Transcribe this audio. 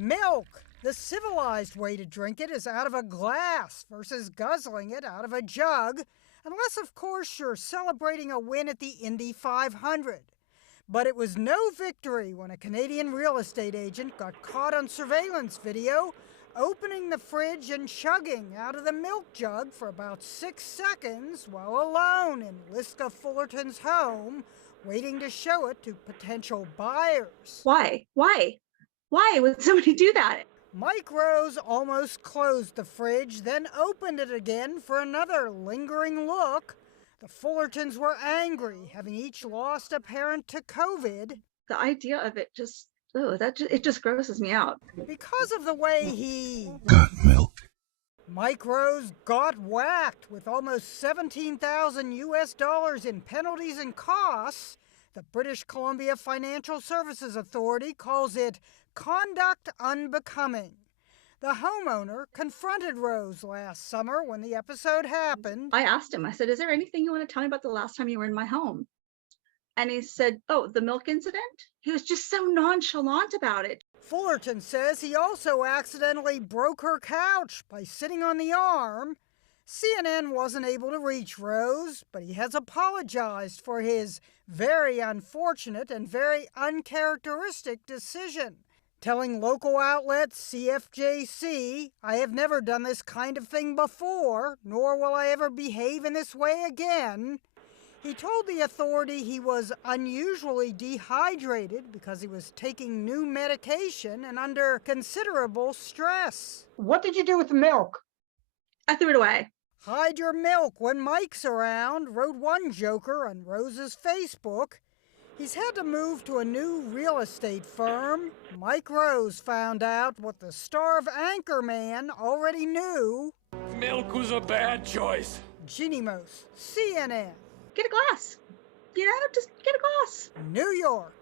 Milk. The civilized way to drink it is out of a glass versus guzzling it out of a jug, unless, of course, you're celebrating a win at the Indy 500. But it was no victory when a Canadian real estate agent got caught on surveillance video opening the fridge and chugging out of the milk jug for about 6 seconds while alone in Liska Fullerton's home, waiting to show it to potential buyers. Why? Why would somebody do that? Mike Rose almost closed the fridge, then opened it again for another lingering look. The Fullertons were angry, having each lost a parent to COVID. The idea of it it just grosses me out. Because of the way he got milk. Mike Rose got whacked with almost $17,000 in penalties and costs. The British Columbia Financial Services Authority calls it conduct unbecoming. The homeowner confronted Rose last summer when the episode happened. I asked him, I said, is there anything you want to tell me about the last time you were in my home? And he said, oh, the milk incident? He was just so nonchalant about it. Fullerton says he also accidentally broke her couch by sitting on the arm. CNN wasn't able to reach Rose, but he has apologized for his very unfortunate and very uncharacteristic decision, telling local outlet CFJC, "I have never done this kind of thing before, nor will I ever behave in this way again." He told the authority he was unusually dehydrated because he was taking new medication and under considerable stress. What did you do with the milk? I threw it away. Hide your milk when Mike's around, wrote one joker on Rose's Facebook. He's had to move to a new real estate firm. Mike Rose found out what the star of Anchorman already knew. Milk was a bad choice. Ginny Mose, CNN. Get a glass. Just get a glass. New York.